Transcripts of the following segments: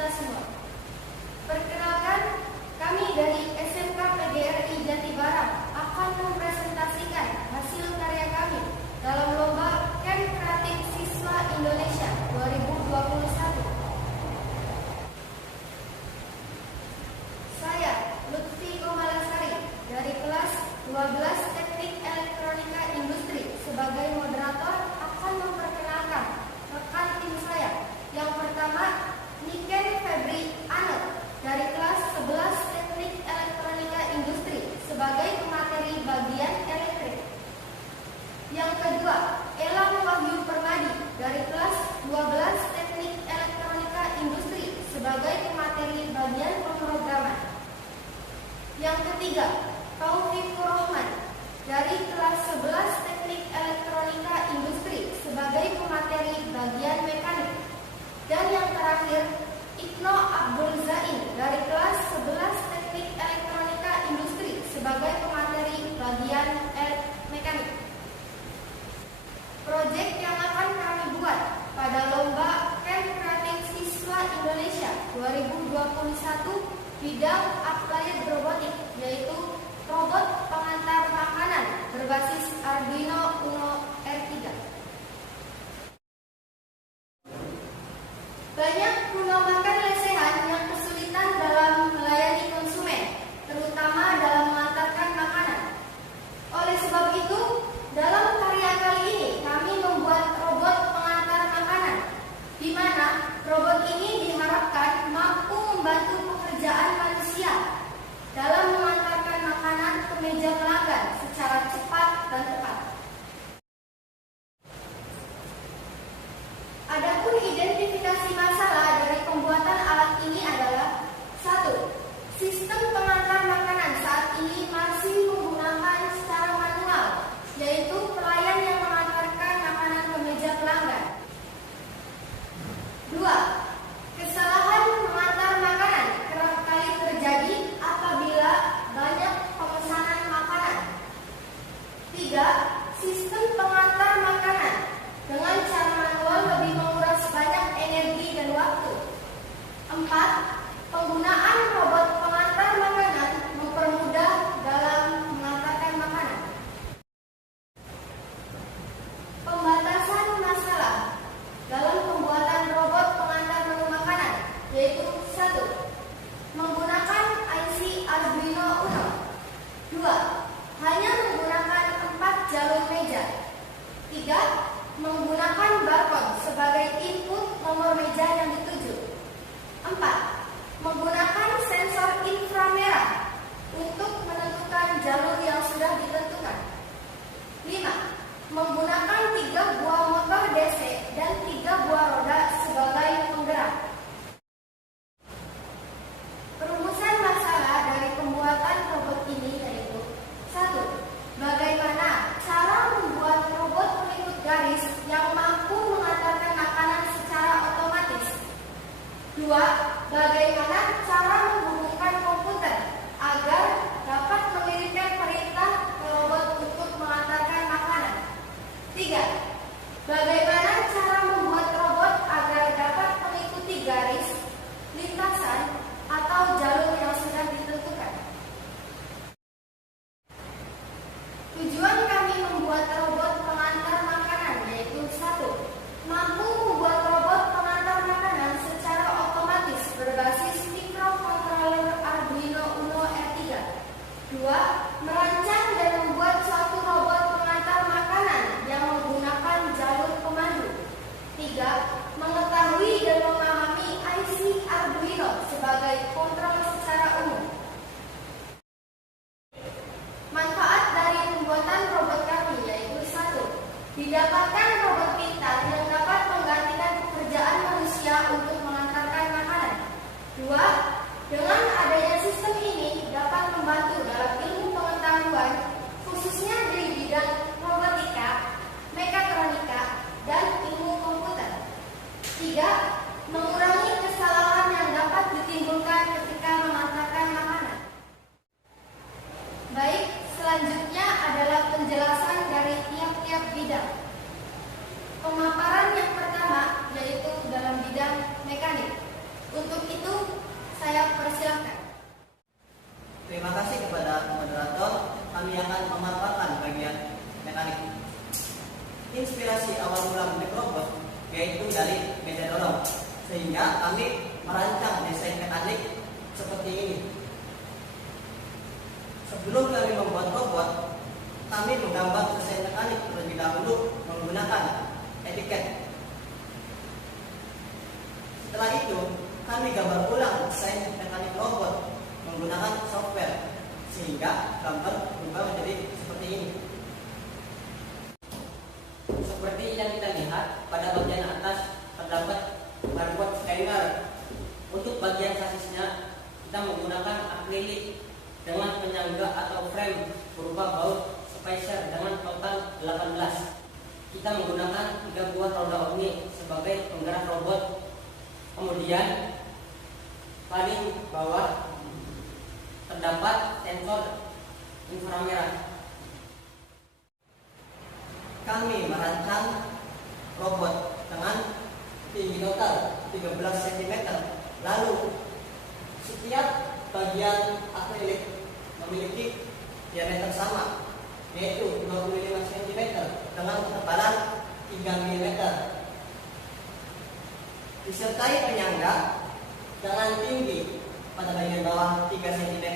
kita semua. Perkenalkan, kami dari SMK PGRI Jati Barang akan mempresentasikan hasil karya kami dalam lomba Camp Kreatif Siswa Indonesia 2021. Saya, Lutfi Komalasari, dari kelas 12 Teknik Elektronika Industri sebagai moderator akan memperkenalkan rekan tim saya. Yang pertama, Niken Febri Anel dari kelas 11 Teknik Elektronika Industri sebagai pemateri bagian elektrik. Yang kedua, Elang Wahyu Permadi dari kelas 12 Teknik Elektronika Industri sebagai pemateri bagian pemrograman. Yang ketiga, Taufik Rohman dari kelas 11 Teknik Elektronika Industri sebagai pemateri bagian mekanik. Dan yang terakhir, Ikno Abdul Zain dari kelas 11 Teknik Elektronika Industri sebagai pemateri bagian mekanik. Proyek yang akan kami buat pada lomba Camp Kreatif Siswa Indonesia 2021 bidang Applied Robotik, yaitu robot pengantar makanan berbasis Arduino Uno R3. Banyak rumah makan lesehan yang kesulitan dalam melayani konsumen, terutama dalam mengantarkan makanan. Oleh sebab itu, dalam karya kali ini kami membuat robot pengantar makanan, di mana robot ini diharapkan mampu membantu pekerjaan manusia dalam mengantarkan makanan ke meja pelanggan secara cepat dan tepat. Adapun identifikasi masalah dari pembuatan alat ini adalah: 1. Sistem pengantar makanan saat ini masih menggunakan secara manual, yaitu pelayan yang mengantarkan makanan ke meja pelanggan. 2. Kesalahan mengantar makanan kerap kali terjadi apabila banyak pemesanan makanan. 3. Sistem pengantar makanan dengan cara manual lebih menguras banyak energi dan waktu. 4. Penggunaan robot pengantar makanan mempermudah dalam mengantarkan makanan. Pembatasan masalah dalam pembuatan robot pengantar menu makanan, yaitu: 1. Menggunakan IC Arduino Uno. 2. Hanya menggunakan 4 jalur meja. 3. Menggunakan barcode sebagai input nomor meja yang dituju. 4. Menggunakan sensor inframerah untuk menentukan jalur yang sudah ditentukan. 5. Menggunakan 3 buah motor DC dan 3 buah roda sebagai penggerak. Perumusan masalah dari pembuatan robot ini yaitu: 1. Bagaimana cara membuat robot pengikut garis yang mampu mengantarkan makanan secara otomatis. 2. Bagaimana cara menghubungkan komputer agar dapat mengirimkan perintah ke robot untuk mengantarkan makanan. 3. Bagaimana cara membuat robot agar dapat mengikuti garis, lintasan, atau jalur yang sudah ditentukan. Tujuan kami membuat robot pengantar makanan yaitu: 1. Mampu membuat robot pengantar makanan secara otomatis berbasis microcontroller Arduino Uno R3. 2. Merancang dan membuat suatu robot pengantar makanan yang menggunakan jalur pemandu. 3. Mengetahui dan memahami IC Arduino sebagai kontrol secara umum. Manfaat dari pembuatan robot kami yaitu: 1. Didapatkan robot pintar yang dapat menggantikan pekerjaan manusia untuk mengantarkan makanan. 2. Dengan adanya sistem ini dapat membantu dalam ilmu pengetahuan, khususnya di bidang robotika, mekatronika, dan ilmu komputer. 3. Mengurangi kesalahan yang dapat ditimbulkan ketika mengantarkan makanan. Baik, selanjutnya adalah penjelasan dari tiap-tiap bidang. Pemaparan yang pertama yaitu dalam bidang mekanik. Untuk itu, saya persilahkan. Terima kasih kepada moderator. Kami akan memaparkan bagian mekanik. Inspirasi awal mula membuat robot yaitu dari meja dorong, sehingga kami merancang desain mekanik seperti ini. Sebelum kami membuat robot, kami menggambar desain mekanik terlebih dahulu menggunakan etiket. Setelah itu, kami gambar ulang desain mekanik robot menggunakan software, sehingga gambar berubah menjadi seperti ini. Seperti yang kita lihat pada bagian atas terdapat barcode scanner. Untuk bagian sasisnya kita menggunakan akrilik dengan penyangga atau frame berupa baut spacer dengan total 18. Kita menggunakan 3 buah roda omni sebagai penggerak robot. Kemudian paling bawah terdapat sensor inframerah. Kami merancang robot dengan tinggi total 13 cm. Lalu, setiap bagian akrilik memiliki diameter sama, yaitu 25 cm dengan ketebalan 3 mm. Disertai penyangga dengan tinggi pada bagian bawah 3 cm,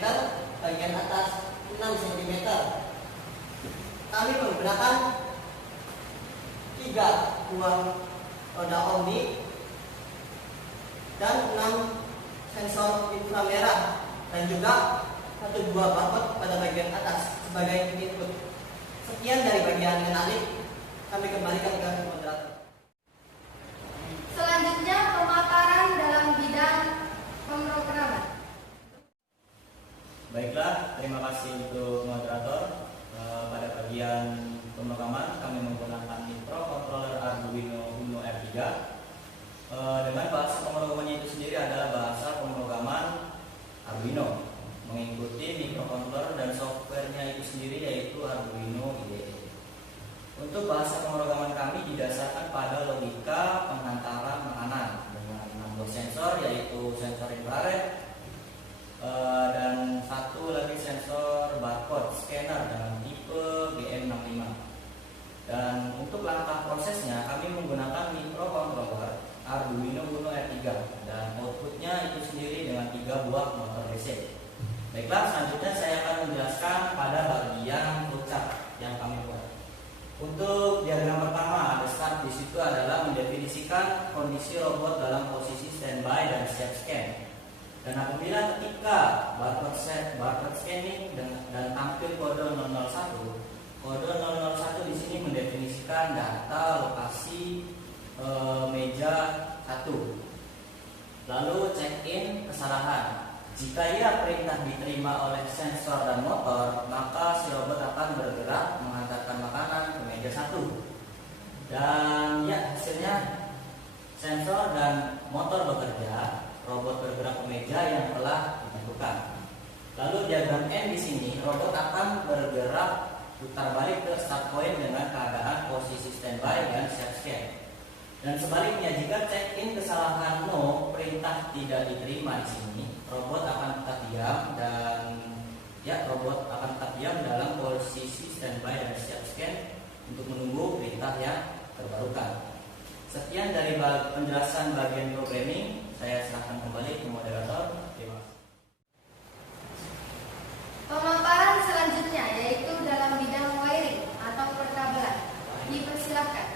bagian atas 6 cm. Kami menggunakan 3 buah roda omni dan 6 sensor inframerah dan juga 1 buah barcode pada bagian atas sebagai input. Sekian dari bagian mekanik. Kami kembalikan ke moderator. Selanjutnya, pemaparan dalam bidang pemrograman. Baiklah, terima kasih untuk moderator. Pada bagian pemrograman kami menggunakan microcontroller Arduino Uno R3. Dengan bahasa pemrogramannya itu sendiri adalah bahasa pemrograman Arduino, mengikuti microcontroller dan softwarenya itu sendiri yaitu Arduino IDE. Untuk bahasa pemrograman kami didasarkan pada logika penghantaran makanan dengan 6 buah sensor, yaitu sensor infrared dan 1 lagi sensor barcode scanner dengan tipe GM65. Dan untuk langkah prosesnya kami menggunakan microcontroller Arduino Uno R3 dan outputnya itu sendiri dengan 3 buah motor DC. Baiklah, selanjutnya saya akan menjelaskan pada bagian flowchart yang kami buat. Untuk diagram pertama, ada start. Di situ adalah mendefinisikan kondisi robot dalam posisi standby dan siap scan. Dan apabila ketika barcode scanning dan tampil kode 001, kode 001 di sini mendefinisikan data lokasi meja 1. Lalu check in kesalahan. Jika ia perintah diterima oleh sensor dan motor, maka si robot akan bergerak mengantarkan makanan ke meja 1. Dan ya, hasilnya sensor dan motor bekerja, robot bergerak ke meja yang telah ditentukan. Lalu diagram N di sini, robot akan bergerak putar balik ke start point dengan keadaan posisi standby dan siap scan. Dan sebaliknya, jika check-in kesalahan no, perintah tidak diterima di sini, robot akan tetap diam dalam posisi standby dan siap scan untuk menunggu perintah yang terbarukan. Sekian dari penjelasan bagian programming. Saya serahkan kembali ke moderator. Terima kasih. Pemaparan selanjutnya yaitu dalam bidang wiring atau perkabelan. Dipersilakan.